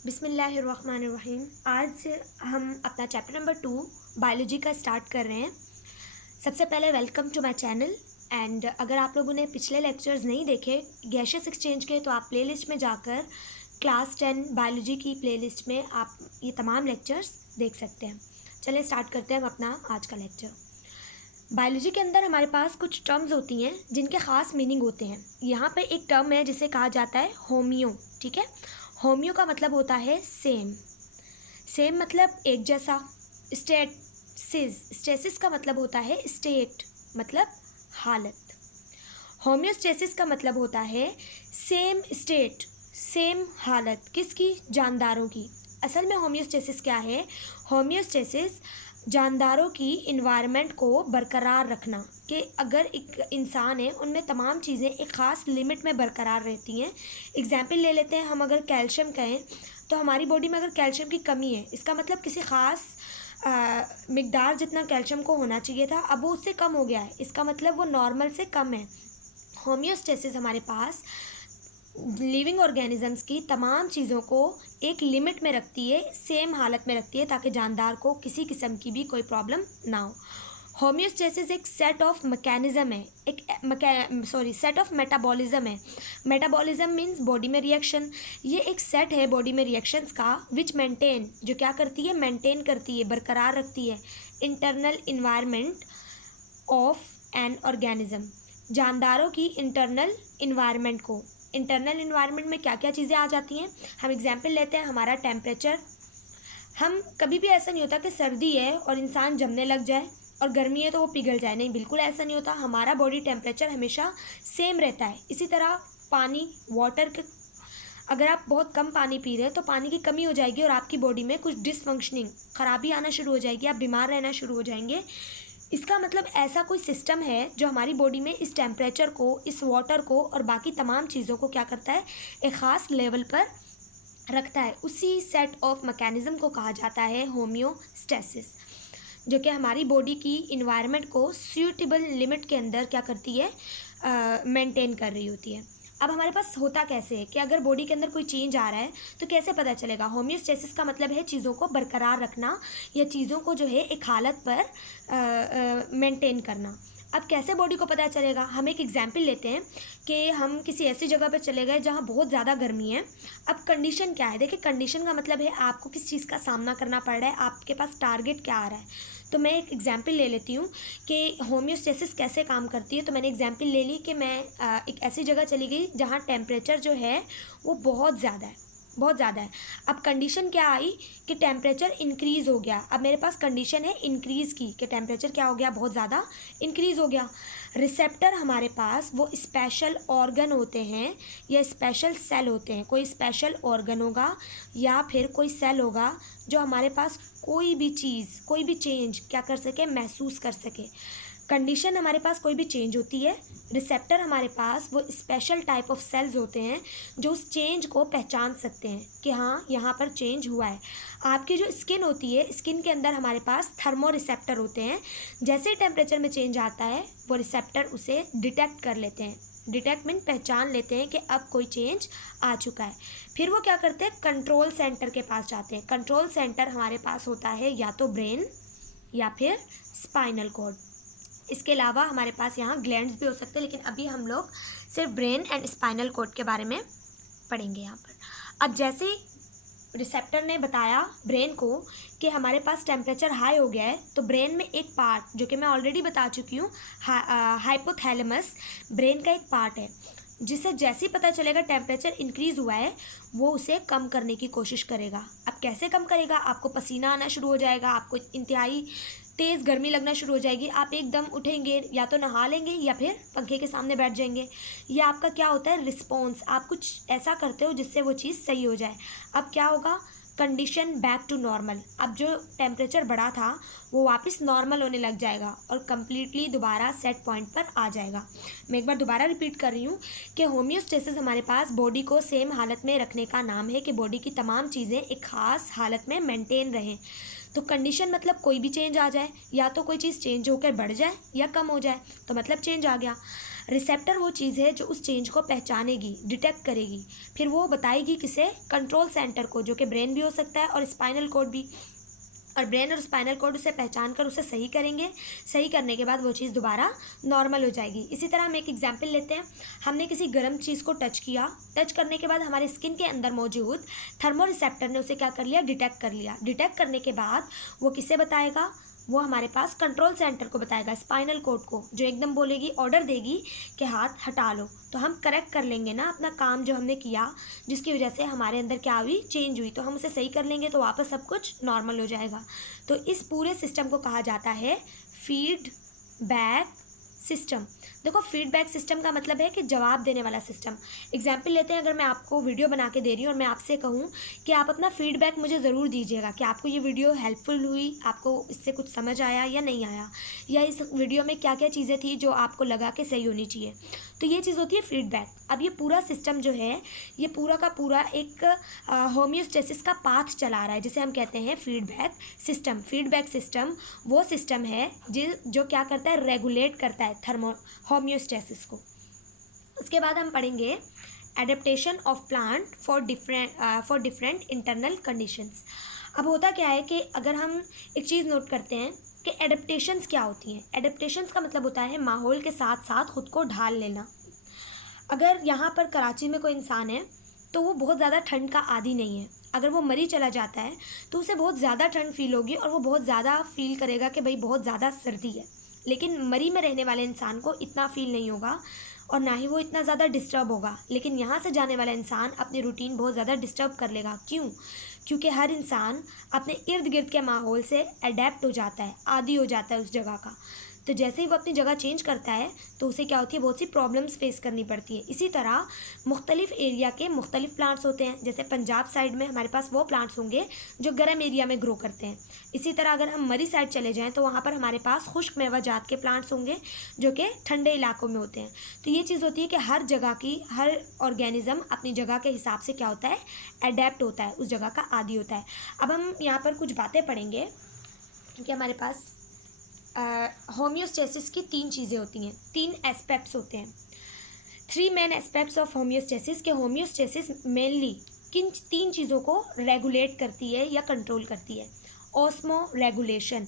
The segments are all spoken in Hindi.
बिस्मिल्लाहिर्रहमानिर्रहीम। आज हम अपना चैप्टर नंबर 2 बायोलॉजी का स्टार्ट कर रहे हैं। सबसे पहले welcome to my channel. And अगर आप लोगों ने पिछले लेक्चर्स नहीं देखे गैशियस एक्सचेंज के, तो आप प्लेलिस्ट में जाकर क्लास 10 बायोलॉजी की प्लेलिस्ट में आप ये तमाम लेक्चर्स देख सकते हैं। चलिए स्टार्ट करते हैं हम अपना आज का लेक्चर। बायोलॉजी के अंदर हमारे पास कुछ टर्म्स होती हैं जिनके ख़ास मीनिंग होते हैं। यहाँ पे एक टर्म है जिसे कहा जाता है होमियो। ठीक है, होमियो का मतलब होता है सेम। सेम मतलब एक जैसा। स्टेसिस का मतलब होता है स्टेट, मतलब हालत। होमियोस्टेसिस का मतलब होता है सेम स्टेट, सेम हालत। किसकी? जानदारों की। असल में होमियोस्टेसिस क्या है? होमियोस्टेसिस जानदारों की इन्वायरमेंट को बरकरार रखना, कि अगर एक इंसान है उनमें तमाम चीज़ें एक ख़ास लिमिट में बरकरार रहती हैं। एग्जाम्पल ले लेते हैं हम, अगर कैल्शियम कहें तो हमारी बॉडी में अगर कैल्शियम की कमी है, इसका मतलब किसी ख़ास मिकदार जितना कैल्शियम को होना चाहिए था, अब वो उससे कम हो गया है, इसका मतलब वो नॉर्मल से कम है। होमियोस्टेसिस हमारे पास लिविंग ऑर्गेनिजम्स की तमाम चीज़ों को एक लिमिट में रखती है, सेम हालत में रखती है, ताकि जानदार को किसी किस्म की भी कोई प्रॉब्लम ना हो। होमियोस्टेसिस एक सेट ऑफ मैकेनिज्म है, सेट ऑफ मेटाबॉलिज्म है। मेटाबॉलिज्म मीन्स बॉडी में रिएक्शन। ये एक सेट है बॉडी में रिएक्शंस का विच मेंटेन, जो क्या करती है? मेंटेन करती है, बरकरार रखती है internal environment of an organism, जानदारों की इंटरनल इन्वायरमेंट को। इंटरनल इन्वायरमेंट में क्या क्या चीज़ें आ जाती हैं? हम एग्जाम्पल लेते हैं, हमारा टेम्परेचर। हम कभी भी ऐसा नहीं होता कि सर्दी है और इंसान जमने लग जाए और गर्मी है तो वो पिघल जाए, नहीं, बिल्कुल ऐसा नहीं होता। हमारा बॉडी टेम्परेचर हमेशा सेम रहता है। इसी तरह पानी, वाटर के, अगर आप बहुत कम पानी पी रहे हैं तो पानी की कमी हो जाएगी और आपकी बॉडी में कुछ डिसफंक्शनिंग, खराबी आना शुरू हो जाएगी, आप बीमार रहना शुरू हो जाएंगे। इसका मतलब ऐसा कोई सिस्टम है जो हमारी बॉडी में इस टेम्परेचर को, इस वाटर को और बाकी तमाम चीज़ों को क्या करता है? एक ख़ास लेवल पर रखता है। उसी सेट ऑफ मैकेनिज्म को कहा जाता है होमियोस्टेसिस, जो कि हमारी बॉडी की इन्वायरमेंट को सूटेबल लिमिट के अंदर क्या करती है? मेंटेन कर रही होती है। अब हमारे पास होता कैसे है कि अगर बॉडी के अंदर कोई चेंज आ रहा है तो कैसे पता चलेगा? होमियोस्टेसिस का मतलब है चीज़ों को बरकरार रखना या चीज़ों को जो है एक हालत पर मेंटेन करना। अब कैसे बॉडी को पता चलेगा? हम एक एग्जाम्पल लेते हैं कि हम किसी ऐसी जगह पर चले गए जहाँ बहुत ज़्यादा गर्मी है। अब कंडीशन क्या है? देखिए, कंडीशन का मतलब है आपको किस चीज़ का सामना करना पड़ रहा है, आपके पास टारगेट क्या आ रहा है। तो मैं एक एग्जाम्पल ले लेती हूँ कि होमियोस्टेसिस कैसे काम करती है। तो मैंने एग्जाम्पल ले ली कि मैं एक ऐसी जगह चली गई जहाँ टेम्परेचर जो है वो बहुत ज़्यादा है, बहुत ज़्यादा है। अब कंडीशन क्या आई कि टेम्परेचर इंक्रीज़ हो गया। अब मेरे पास कंडीशन है इंक्रीज़ की, कि टेम्परेचर क्या हो गया? बहुत ज़्यादा इंक्रीज़ हो गया। रिसेप्टर हमारे पास वो स्पेशल ऑर्गन होते हैं या स्पेशल सेल होते हैं। कोई स्पेशल ऑर्गन होगा या फिर कोई सेल होगा जो हमारे पास कोई भी चीज़, कोई भी चेंज क्या कर सके? महसूस कर सके। कंडीशन हमारे पास कोई भी चेंज होती है, रिसेप्टर हमारे पास वो स्पेशल टाइप ऑफ सेल्स होते हैं जो उस चेंज को पहचान सकते हैं कि हाँ, यहाँ पर चेंज हुआ है। आपकी जो स्किन होती है, स्किन के अंदर हमारे पास थर्मो रिसेप्टर होते हैं। जैसे ही टेम्परेचर में चेंज आता है वो रिसेप्टर उसे डिटेक्ट कर लेते हैं। डिटेक्ट मीन पहचान लेते हैं कि अब कोई चेंज आ चुका है। फिर वो क्या करते हैं? कंट्रोल सेंटर के पास जाते हैं। कंट्रोल सेंटर हमारे पास होता है या तो ब्रेन या फिर स्पाइनल कॉर्ड। इसके अलावा हमारे पास यहाँ ग्लैंड्स भी हो सकते हैं, लेकिन अभी हम लोग सिर्फ ब्रेन एंड स्पाइनल कॉर्ड के बारे में पढ़ेंगे यहाँ पर। अब जैसे रिसेप्टर ने बताया ब्रेन को कि हमारे पास टेम्परेचर हाई हो गया है, तो ब्रेन में एक पार्ट, जो कि मैं ऑलरेडी बता चुकी हूँ, हाइपोथैलेमस ब्रेन का एक पार्ट है, जिसे जैसे ही पता चलेगा टेम्परेचर इंक्रीज़ हुआ है वो उसे कम करने की कोशिश करेगा। अब कैसे कम करेगा? आपको पसीना आना शुरू हो जाएगा, आपको इंतहाई तेज़ गर्मी लगना शुरू हो जाएगी, आप एकदम उठेंगे, या तो नहा लेंगे या फिर पंखे के सामने बैठ जाएंगे। या आपका क्या होता है? रिस्पॉन्स, आप कुछ ऐसा करते हो जिससे वो चीज़ सही हो जाए। अब क्या होगा? Condition back to normal. अब जो टेम्परेचर बढ़ा था वो वापस नॉर्मल होने लग जाएगा और कम्प्लीटली दोबारा सेट पॉइंट पर आ जाएगा। मैं एक बार दोबारा रिपीट कर रही हूँ कि होमियोस्टेसिस हमारे पास बॉडी को सेम हालत में रखने का नाम है, कि बॉडी की तमाम चीज़ें एक ख़ास हालत में मेंटेन रहें। तो कंडीशन मतलब कोई भी चेंज आ जाए, या तो कोई चीज़ चेंज होकर बढ़ जाए या कम हो जाए, तो मतलब चेंज आ गया। रिसेप्टर वो चीज़ है जो उस चेंज को पहचानेगी, डिटेक्ट करेगी, फिर वो बताएगी किसे, कंट्रोल सेंटर को, जो कि ब्रेन भी हो सकता है और स्पाइनल कॉर्ड भी। और ब्रेन और स्पाइनल कॉर्ड उसे पहचान कर उसे सही करेंगे, सही करने के बाद वो चीज़ दोबारा नॉर्मल हो जाएगी। इसी तरह हम एक एग्जांपल लेते हैं। हमने किसी गर्म चीज़ को टच किया, टच करने के बाद हमारे स्किन के अंदर मौजूद थर्मो रिसेप्टर ने उसे क्या कर लिया, डिटेक्ट कर लिया। डिटेक्ट करने के बाद वो किसे बताएगा, वो हमारे पास कंट्रोल सेंटर को बताएगा, स्पाइनल कॉर्ड को, जो एकदम बोलेगी, ऑर्डर देगी कि हाथ हटा लो। तो हम करेक्ट कर लेंगे ना अपना काम जो हमने किया, जिसकी वजह से हमारे अंदर क्या हुई, चेंज हुई, तो हम उसे सही कर लेंगे तो वापस सब कुछ नॉर्मल हो जाएगा। तो इस पूरे सिस्टम को कहा जाता है फीडबैक सिस्टम। देखो, फीडबैक सिस्टम का मतलब है कि जवाब देने वाला सिस्टम। एग्जाम्पल लेते हैं, अगर मैं आपको वीडियो बना के दे रही हूँ और मैं आपसे कहूँ कि आप अपना फीडबैक मुझे ज़रूर दीजिएगा कि आपको ये वीडियो हेल्पफुल हुई, आपको इससे कुछ समझ आया या नहीं आया, या इस वीडियो में क्या क्या चीज़ें थी जो आपको लगा कि सही होनी चाहिए। तो ये चीज़ होती है फीडबैक। अब ये पूरा सिस्टम जो है, ये पूरा का पूरा एक होम्योस्टेसिस का पाथ चला रहा है, जिसे हम कहते हैं फीडबैक सिस्टम। फीडबैक सिस्टम वो सिस्टम है जो क्या करता है, रेगुलेट करता है होम्योस्टेसिस को। उसके बाद हम पढ़ेंगे adaptation of plant for different internal conditions. अब होता क्या है कि अगर हम एक चीज़ नोट करते हैं कि एडेप्टेशंस क्या होती हैं। एडेप्टेशंस का मतलब होता है माहौल के साथ साथ खुद को ढाल लेना। अगर यहाँ पर कराची में कोई इंसान है तो वो बहुत ज़्यादा ठंड का आदी नहीं है, अगर वो मरी चला जाता है तो उसे बहुत ज़्यादा ठंड फील होगी और वो बहुत ज़्यादा फील करेगा कि भाई बहुत ज़्यादा सर्दी है। लेकिन मरी में रहने वाले इंसान को इतना फील नहीं होगा और ना ही वो इतना ज़्यादा डिस्टर्ब होगा। लेकिन यहाँ से जाने वाला इंसान अपनी रूटीन बहुत ज़्यादा डिस्टर्ब कर लेगा। क्यों? क्योंकि हर इंसान अपने इर्द गिर्द के माहौल से अडेप्ट हो जाता है, आदी हो जाता है उस जगह का। तो जैसे ही वो अपनी जगह चेंज करता है तो उसे क्या होती है, बहुत सी प्रॉब्लम्स फेस करनी पड़ती है। इसी तरह मुख्तलिफ एरिया के मुख्तलिफ प्लांट्स होते हैं। जैसे पंजाब साइड में हमारे पास वो प्लांट्स होंगे जो गर्म एरिया में ग्रो करते हैं। इसी तरह अगर हम मरी साइड चले जाएँ तो वहाँ पर हमारे पास खुश्क मेवा जात के प्लांट्स होंगे जो कि ठंडे इलाकों में होते हैं। तो ये चीज़ होती है कि हर जगह की हर ऑर्गेनिज्म अपनी जगह के हिसाब से क्या होता है, अडेप्ट होता है, उस जगह का आदी होता है। अब हम यहाँ पर कुछ बातें पढ़ेंगे कि हमारे पास होम्योस्टेसिस की 3 चीज़ें होती हैं, 3 एस्पेक्ट्स होते हैं। 3 मेन एस्पेक्ट्स ऑफ होम्योस्टेसिस के होम्योस्टेसिस मेनली किन 3 चीज़ों को रेगुलेट करती है या कंट्रोल करती है। ओस्मो रेगुलेशन,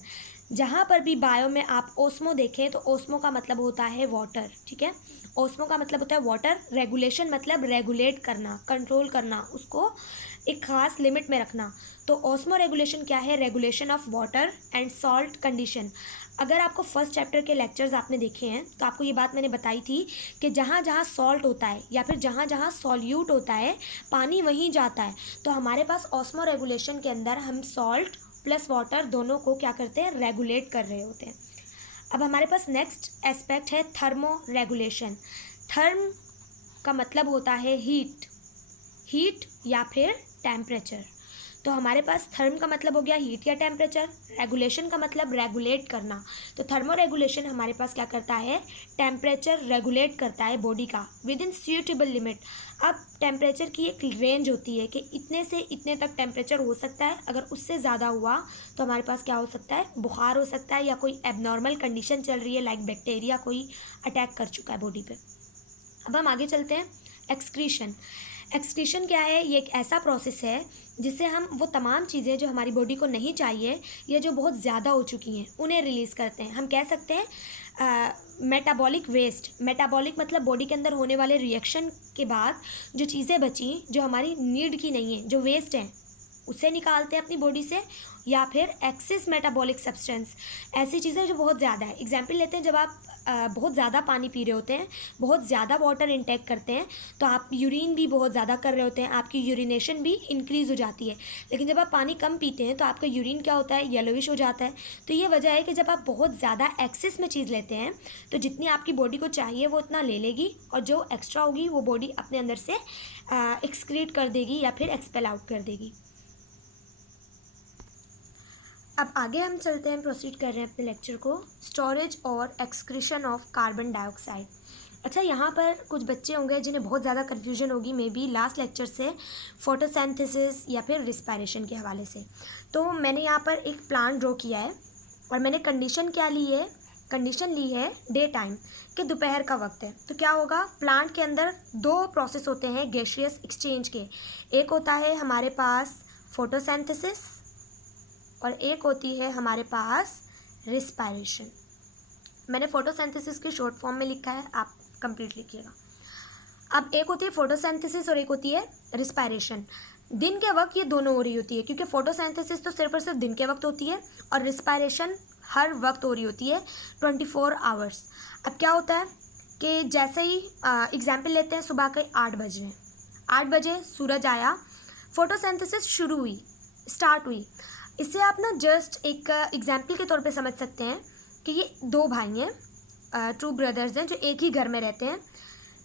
जहाँ पर भी बायो में आप ओस्मो देखें तो ओस्मो का मतलब होता है वाटर, ठीक है। ओस्मो का मतलब होता है वाटर, रेगुलेशन मतलब रेगुलेट करना, कंट्रोल करना, उसको एक ख़ास लिमिट में रखना। तो ओस्मो रेगुलेशन क्या है, regulation of water and salt condition. अगर आपको फर्स्ट चैप्टर के लेक्चर्स आपने देखे हैं तो आपको ये बात मैंने बताई थी कि जहाँ जहाँ सॉल्ट होता है या फिर जहाँ जहाँ सॉल्यूट होता है पानी वहीं जाता है। तो हमारे पास ऑस्मो रेगुलेशन के अंदर हम सॉल्ट प्लस वाटर दोनों को क्या करते हैं, रेगुलेट कर रहे होते हैं। अब हमारे पास नेक्स्ट एस्पेक्ट है थर्मो रेगुलेशन। थर्म का मतलब होता है हीट, हीट या फिर टेम्परेचर। तो हमारे पास थर्म का मतलब हो गया हीट या टेम्परेचर, रेगुलेशन का मतलब रेगुलेट करना। तो थर्मो रेगुलेशन हमारे पास क्या करता है, टेम्परेचर रेगुलेट करता है बॉडी का विद इन सूटेबल लिमिट। अब टेम्परेचर की एक रेंज होती है कि इतने से इतने तक टेम्परेचर हो सकता है, अगर उससे ज़्यादा हुआ तो हमारे पास क्या हो सकता है, बुखार हो सकता है या कोई एबनॉर्मल कंडीशन चल रही है, लाइक बैक्टीरिया कोई अटैक कर चुका है बॉडी पे। अब हम आगे चलते हैं, एक्सक्रीशन। एक्सक्रीशन क्या है, ये एक ऐसा प्रोसेस है जिससे हम वो तमाम चीज़ें जो हमारी बॉडी को नहीं चाहिए या जो बहुत ज़्यादा हो चुकी हैं उन्हें रिलीज़ करते हैं। हम कह सकते हैं मेटाबॉलिक वेस्ट। मेटाबॉलिक मतलब बॉडी के अंदर होने वाले रिएक्शन के बाद जो चीज़ें बची जो हमारी नीड की नहीं है, जो वेस्ट हैं, उसे निकालते हैं अपनी बॉडी से। या फिर एक्सेस मेटाबॉलिक सब्सटेंस, ऐसी चीज़ें जो बहुत ज़्यादा है। एग्जाम्पल लेते हैं, जब आप बहुत ज़्यादा पानी पी रहे होते हैं, बहुत ज़्यादा वाटर इंटेक करते हैं तो आप यूरिन भी बहुत ज़्यादा कर रहे होते हैं, आपकी यूरिनेशन भी इंक्रीज़ हो जाती है। लेकिन जब आप पानी कम पीते हैं तो आपका यूरिन क्या होता है, येलोविश हो जाता है। तो ये वजह है कि जब आप बहुत ज़्यादा एक्सेस में चीज़ लेते हैं तो जितनी आपकी बॉडी को चाहिए वो उतना ले लेगी और जो एक्स्ट्रा होगी वो बॉडी अपने अंदर से एक्सक्रीट कर देगी या फिर एक्सपेल आउट कर देगी। अब आगे हम चलते हैं, प्रोसीड कर रहे हैं अपने लेक्चर को, स्टोरेज और एक्सक्रीशन ऑफ कार्बन डाइऑक्साइड। अच्छा, यहाँ पर कुछ बच्चे होंगे जिन्हें बहुत ज़्यादा कन्फ्यूजन होगी मे बी लास्ट लेक्चर से फोटोसिंथेसिस या फिर रिस्पायरेशन के हवाले से। तो मैंने यहाँ पर एक प्लांट ड्रॉ किया है और मैंने कंडीशन क्या ली है, कंडीशन ली है डे टाइम कि दोपहर का वक्त है, तो क्या होगा, प्लांट के अंदर दो प्रोसेस होते हैं गैसियस एक्सचेंज के। एक होता है हमारे पास फोटोसिंथेसिस और एक होती है हमारे पास रिस्पायरेशन। मैंने फोटोसिंथेसिस की शॉर्ट फॉर्म में लिखा है, आप कंप्लीट लिखिएगा। अब एक होती है फोटोसिंथेसिस और एक होती है रिस्पायरेशन। दिन के वक्त ये दोनों हो रही होती है, क्योंकि फोटोसिंथेसिस तो सिर्फ और सिर्फ दिन के वक्त होती है और रिस्पायरेशन हर वक्त हो रही होती है 24 आवर्स। अब क्या होता है कि जैसे ही एग्जाम्पल लेते हैं, सुबह के 8 बजे, 8 बजे सूरज आया, फोटोसिंथेसिस शुरू हुई, स्टार्ट हुई। इससे आप ना जस्ट एक एग्जाम्पल के तौर पे समझ सकते हैं कि ये दो भाई हैं, टू ब्रदर्स हैं जो एक ही घर में रहते हैं।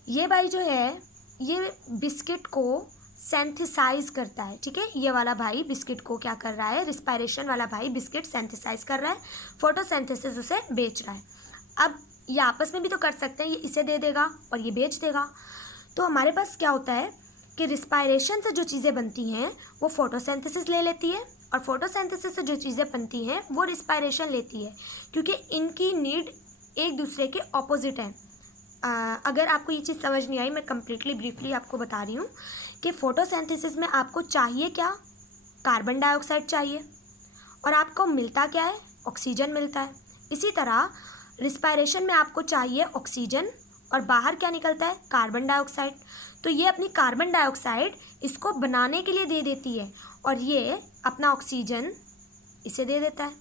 ये भाई जो है ये बिस्किट को सेंथिसाइज करता है, ठीक है। ये वाला भाई बिस्किट को क्या कर रहा है, रिस्पायरेशन वाला भाई बिस्किट सेंथिसाइज कर रहा है, फोटोसिंथेसिस उसे बेच रहा है। अब ये आपस में भी तो कर सकते हैं, ये इसे दे देगा और ये बेच देगा। तो हमारे पास क्या होता है कि रिस्पायरेशन से जो चीज़ें बनती हैं वो फोटोसिंथेसिस ले लेती है और फोटोसिंथेसिस से जो चीज़ें बनती हैं वो रिस्पायरेशन लेती है, क्योंकि इनकी नीड एक दूसरे के ऑपोजिट हैं। अगर आपको ये चीज़ समझ नहीं आई, मैं कम्प्लीटली ब्रीफली आपको बता रही हूँ कि फोटोसिंथेसिस में आपको चाहिए क्या, कार्बन डाइऑक्साइड चाहिए और आपको मिलता क्या है, ऑक्सीजन मिलता है। इसी तरह रिस्पायरेशन में आपको चाहिए ऑक्सीजन और बाहर क्या निकलता है, कार्बन डाइऑक्साइड। तो ये अपनी कार्बन डाइऑक्साइड इसको बनाने के लिए दे देती है और ये अपना ऑक्सीजन इसे दे देता है।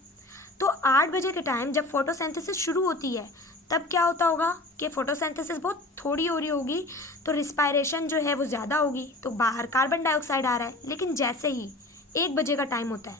तो 8 बजे के टाइम जब फोटोसिंथेसिस शुरू होती है तब क्या होता होगा कि फोटोसिंथेसिस बहुत थोड़ी हो रही होगी, तो रिस्पायरेशन जो है वो ज़्यादा होगी, तो बाहर कार्बन डाइऑक्साइड आ रहा है। लेकिन जैसे ही 1 बजे का टाइम होता है,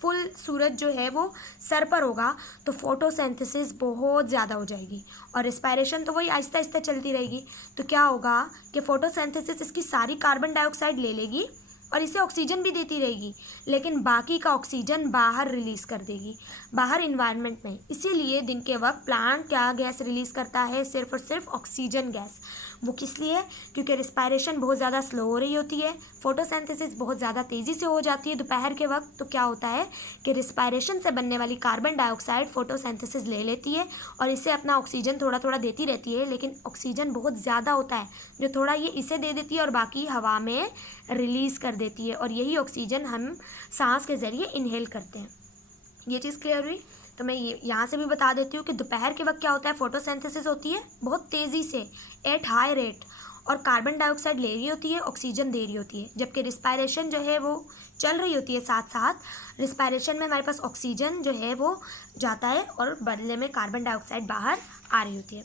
फुल सूरज जो है वो सर पर होगा, तो फोटोसिंथेसिस बहुत ज़्यादा हो जाएगी और रिस्पायरेशन तो वही आहिस्ता आहिस्ता चलती रहेगी। तो क्या होगा कि फोटोसिंथेसिस इसकी सारी कार्बन डाइऑक्साइड ले लेगी और इसे ऑक्सीजन भी देती रहेगी, लेकिन बाकी का ऑक्सीजन बाहर रिलीज़ कर देगी, बाहर इन्वायरमेंट में। इसीलिए दिन के वक्त प्लांट क्या गैस रिलीज़ करता है, सिर्फ और सिर्फ ऑक्सीजन गैस। वो किस लिए, क्योंकि रिस्पायरेशन बहुत ज़्यादा स्लो हो रही होती है, फोटोसिंथेसिस बहुत ज़्यादा तेज़ी से हो जाती है दोपहर के वक्त। तो क्या होता है कि रिस्पायरेशन से बनने वाली कार्बन डाइऑक्साइड फोटोसिंथेसिस ले लेती है और इसे अपना ऑक्सीजन थोड़ा थोड़ा देती रहती है, लेकिन ऑक्सीजन बहुत ज़्यादा होता है, जो थोड़ा ये इसे दे देती है और बाकी हवा में रिलीज़ कर देती है, और यही ऑक्सीजन हम सांस के ज़रिए इनहेल करते हैं। ये चीज़ क्लियर हुई। तो मैं ये यहाँ से भी बता देती हूँ कि दोपहर के वक्त क्या होता है, फोटोसिंथेसिस होती है बहुत तेज़ी से, एट हाई रेट, और कार्बन डाइऑक्साइड ले रही होती है, ऑक्सीजन दे रही होती है, जबकि रिस्पायरेशन जो है वो चल रही होती है साथ साथ। रिस्पायरेशन में हमारे पास ऑक्सीजन जो है वो जाता है और बदले में कार्बन डाइऑक्साइड बाहर आ रही होती है।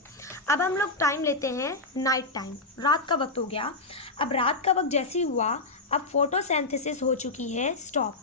अब हम लोग टाइम लेते हैं नाइट टाइम, रात का वक्त हो गया। अब रात का वक्त जैसे ही हुआ, अब फोटोसिंथेसिस हो चुकी है स्टॉप।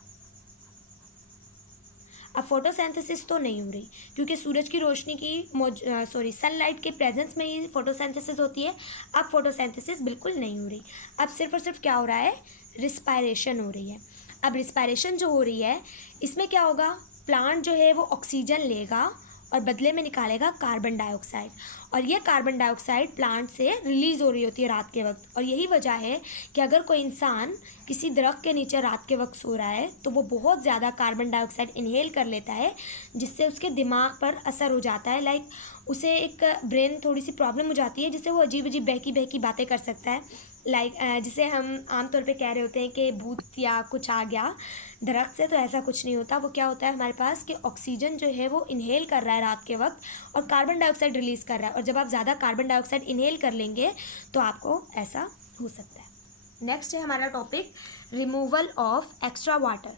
अब फोटोसिंथेसिस तो नहीं हो रही, क्योंकि सूरज की रोशनी की सनलाइट के प्रेजेंस में ही फोटोसिंथेसिस होती है। अब फोटोसिंथेसिस बिल्कुल नहीं हो रही, अब सिर्फ और सिर्फ क्या हो रहा है, रिस्पायरेशन हो रही है। अब रिस्पायरेशन जो हो रही है इसमें क्या होगा, प्लांट जो है वो ऑक्सीजन लेगा और बदले में निकालेगा कार्बन डाइऑक्साइड, और ये कार्बन डाइऑक्साइड प्लांट से रिलीज़ हो रही होती है रात के वक्त। और यही वजह है कि अगर कोई इंसान किसी दरख्त के नीचे रात के वक्त सो रहा है तो वो बहुत ज़्यादा कार्बन डाइऑक्साइड इनहेल कर लेता है, जिससे उसके दिमाग पर असर हो जाता है। लाइक उसे एक ब्रेन थोड़ी सी प्रॉब्लम हो जाती है, जिससे वो अजीब अजीब बहकी बहकी बातें कर सकता है। लाइक जिसे हम आमतौर पे कह रहे होते हैं कि भूत या कुछ आ गया दरख्त से, तो ऐसा कुछ नहीं होता। वो क्या होता है हमारे पास कि ऑक्सीजन जो है वो इनहेल कर रहा है रात के वक्त और कार्बन डाइऑक्साइड रिलीज़ कर रहा है, और जब आप ज़्यादा कार्बन डाइऑक्साइड इनहेल कर लेंगे तो आपको ऐसा हो सकता है। नेक्स्ट है हमारा topic removal of extra water.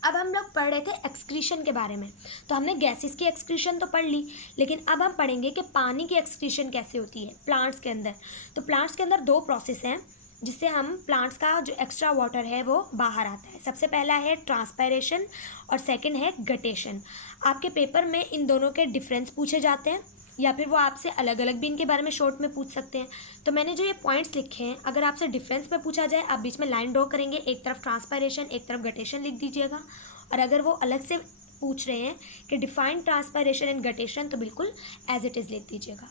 अब हम लोग पढ़ रहे थे एक्सक्रीशन के बारे में, तो हमने गैसेस की एक्सक्रीशन तो पढ़ ली, लेकिन अब हम पढ़ेंगे कि पानी की एक्सक्रीशन कैसे होती है प्लांट्स के अंदर। तो प्लांट्स के अंदर 2 प्रोसेस हैं जिससे हम प्लांट्स का जो एक्स्ट्रा वाटर है वो बाहर आता है। सबसे पहला है ट्रांसपायरेशन और सेकंड है गटेशन। आपके पेपर में इन दोनों के डिफरेंस पूछे जाते हैं, या फिर वो आपसे अलग अलग भी इनके बारे में शॉर्ट में पूछ सकते हैं। तो मैंने जो ये पॉइंट्स लिखे हैं, अगर आपसे डिफरेंस में पूछा जाए, आप बीच में लाइन ड्रॉ करेंगे, एक तरफ ट्रांसपायरेशन एक तरफ गटेशन लिख दीजिएगा। और अगर वो अलग से पूछ रहे हैं कि डिफाइन ट्रांसपायरेशन एंड गटेशन, तो बिल्कुल एज इट इज़ लिख दीजिएगा।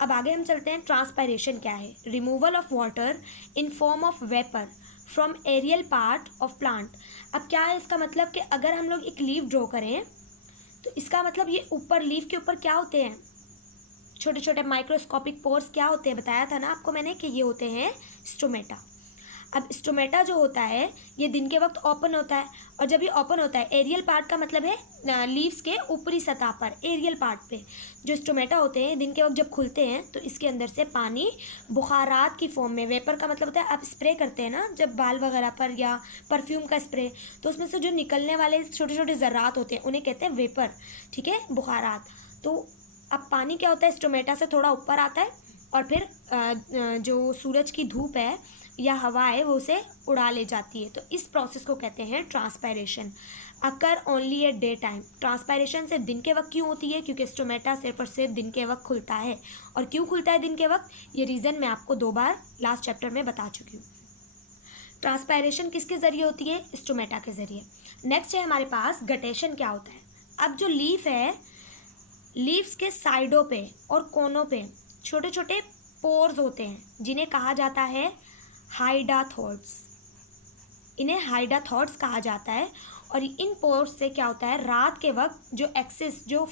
अब आगे हम चलते हैं, ट्रांसपायरेशन क्या है, removal of water in form of vapour from aerial part of plant. अब क्या है इसका मतलब कि अगर हम लोग एक लीफ ड्रॉ करें तो इसका मतलब ये ऊपर लीफ के ऊपर क्या होते हैं, छोटे छोटे माइक्रोस्कोपिक पोर्स क्या होते हैं, बताया था ना आपको मैंने कि ये होते हैं स्टोमेटा। अब स्टोमेटा जो होता है ये दिन के वक्त ओपन होता है, और जब ये ओपन होता है, एरियल पार्ट का मतलब है लीव्स के ऊपरी सतह पर, एरियल पार्ट पे जो स्टोमेटा होते हैं दिन के वक्त जब खुलते हैं तो इसके अंदर से पानी बुखारात की फॉर्म में, वेपर का मतलब होता है आप स्प्रे करते हैं ना जब बाल वगैरह पर या परफ्यूम का स्प्रे, तो उसमें से जो निकलने वाले छोटे छोटे ज़र्रात होते हैं उन्हें कहते हैं वेपर, ठीक है, बुखारात। तो अब पानी क्या होता है, स्टोमेटा से थोड़ा ऊपर आता है और फिर जो सूरज की धूप है या हवा है वो उसे उड़ा ले जाती है, तो इस प्रोसेस को कहते हैं transpiration. Occur only at day time. Transpiration सिर्फ दिन के वक्त क्यों होती है, क्योंकि स्टोमेटा सिर्फ और सिर्फ दिन के वक्त खुलता है। और क्यों खुलता है दिन के वक्त, ये रीज़न मैं आपको 2 बार लास्ट चैप्टर में बता चुकी हूँ। ट्रांसपायरेशन किसके ज़रिए होती है, स्टोमेटा के ज़रिए। नेक्स्ट है हमारे पास गटेशन क्या होता है। अब जो लीफ है, लीव्स के साइडों पे और कोनों पे छोटे छोटे पोर्स होते हैं जिन्हें कहा जाता है हाइडाथोड्स, इन्हें हाइडाथोड्स कहा जाता है। और इन पोर्स से क्या होता है, रात के वक्त जो एक्सेस जो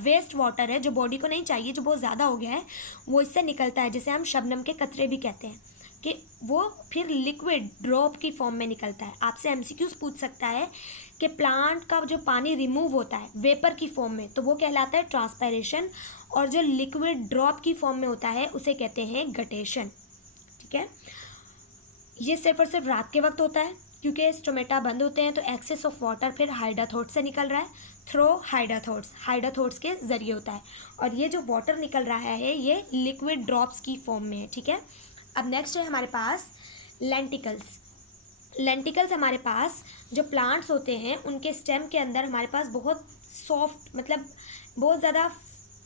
वेस्ट वाटर है जो बॉडी को नहीं चाहिए, जो बहुत ज़्यादा हो गया है, वो इससे निकलता है, जिसे हम शबनम के कतरे भी कहते हैं, कि वो फिर लिक्विड ड्रॉप की फॉर्म में निकलता है। आपसे एमसीक्यूज पूछ सकता है कि प्लांट का जो पानी रिमूव होता है वेपर की फॉर्म में, तो वो कहलाता है ट्रांसपायरेशन, और जो लिक्विड ड्रॉप की फॉर्म में होता है उसे कहते हैं गटेशन, ठीक है। ये सिर्फ और सिर्फ रात के वक्त होता है क्योंकि स्टोमेटा बंद होते हैं, तो एक्सेस ऑफ वाटर फिर हाइडाथोड से निकल रहा है, थ्रो हाइडाथोड्स के ज़रिए होता है, और ये जो वाटर निकल रहा है ये लिक्विड ड्रॉप्स की फॉर्म में है, ठीक है। अब नेक्स्ट है हमारे पास लेंटिकल्स हमारे पास जो प्लांट्स होते हैं उनके स्टेम के अंदर हमारे पास बहुत सॉफ्ट, मतलब बहुत ज़्यादा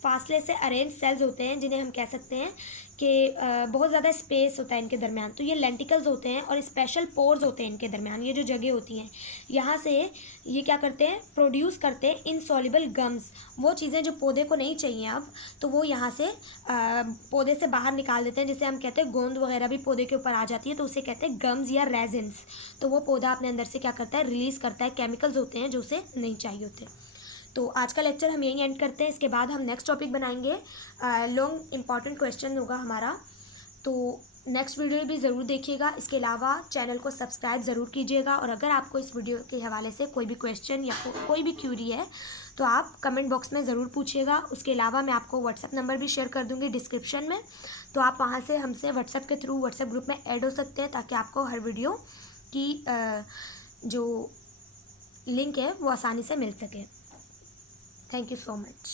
फासले से अरेंज सेल्स होते हैं, जिन्हें हम कह सकते हैं कि बहुत ज़्यादा स्पेस होता है इनके दरमियान, तो ये लेंटिकल्स होते हैं, और स्पेशल पोर्स होते हैं इनके दरमियान, ये जो जगह होती हैं यहाँ से ये क्या करते हैं, प्रोड्यूस करते हैं इनसॉल्युबल गम्स, वो चीज़ें जो पौधे को नहीं चाहिए अब, तो वो यहाँ से पौधे से बाहर निकाल देते हैं, जिसे हम कहते हैं गोंद वगैरह भी पौधे के ऊपर आ जाती है, तो उसे कहते हैं गम्स या रेजिन्स। तो वो पौधा अपने अंदर से क्या करता है, रिलीज़ करता है केमिकल्स होते हैं जो उसे नहीं चाहिए होते। तो आज का लेक्चर हम यहीं एंड करते हैं, इसके बाद हम नेक्स्ट टॉपिक बनाएंगे, लॉन्ग इंपॉर्टेंट क्वेश्चन होगा हमारा, तो नेक्स्ट वीडियो भी ज़रूर देखिएगा। इसके अलावा चैनल को सब्सक्राइब ज़रूर कीजिएगा, और अगर आपको इस वीडियो के हवाले से कोई भी क्वेश्चन या कोई भी क्यूरी है तो आप कमेंट बॉक्स में ज़रूर पूछिएगा। उसके अलावा मैं आपको व्हाट्सएप नंबर भी शेयर कर दूँगी डिस्क्रिप्शन में, तो आप वहाँ से हमसे व्हाट्सएप के थ्रू व्हाट्सएप ग्रुप में ऐड हो सकते हैं, ताकि आपको हर वीडियो की जो लिंक है वो आसानी से मिल सके। Thank you so much.